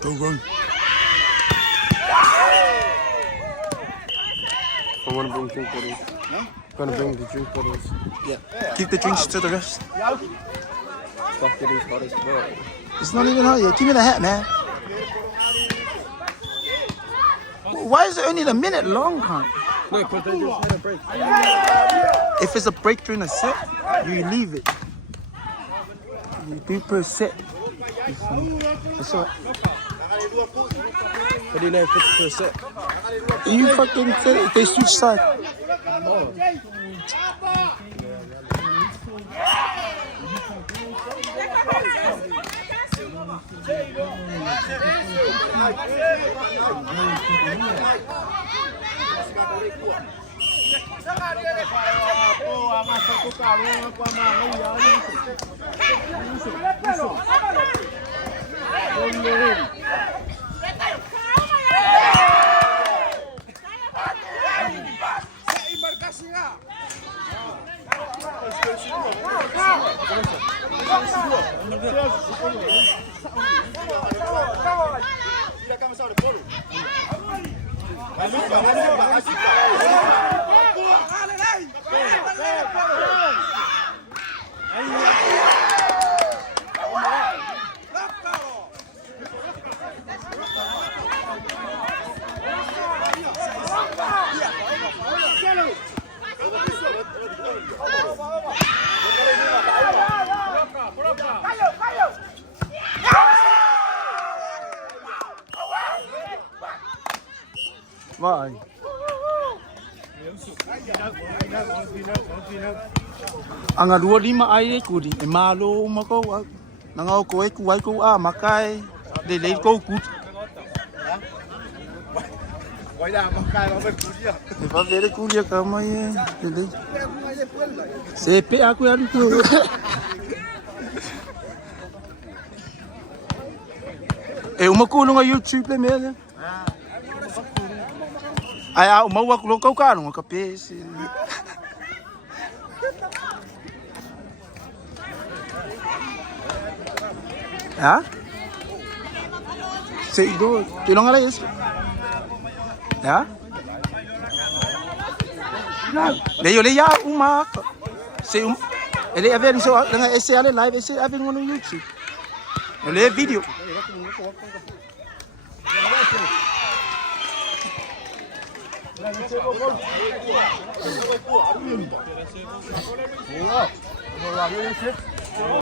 Go run. I want to bring drink bottles. Huh? Gonna bring the drink bottles. Yeah. Keep the drinks to the rest. Stuff it is hot as well. It's not even hot yet. Give me the hat, man. Why is it only a minute long, huh? No, because they just had a break. If it's a break during a set, you leave it. You do per set. That's all. What do you know if it's per set? You fucking said it. They switch side. Oh. Vai. Anga 25 ai e kuri e malo mako nanga o ko e ku ai ko a makai de le ko ku Quay ra mà cài vào bên cú đi à? e va vere ku ya kama ye de se pe aku ya tu e uma ku no YouTube le me ai a uma wa ku lo ka ka no ka pe se hả? Sì, dove? Ti non hai visto? Hả? Để vô lấy giá uma. Sì, để avere so dengan SL live SL avere on YouTube. Le video.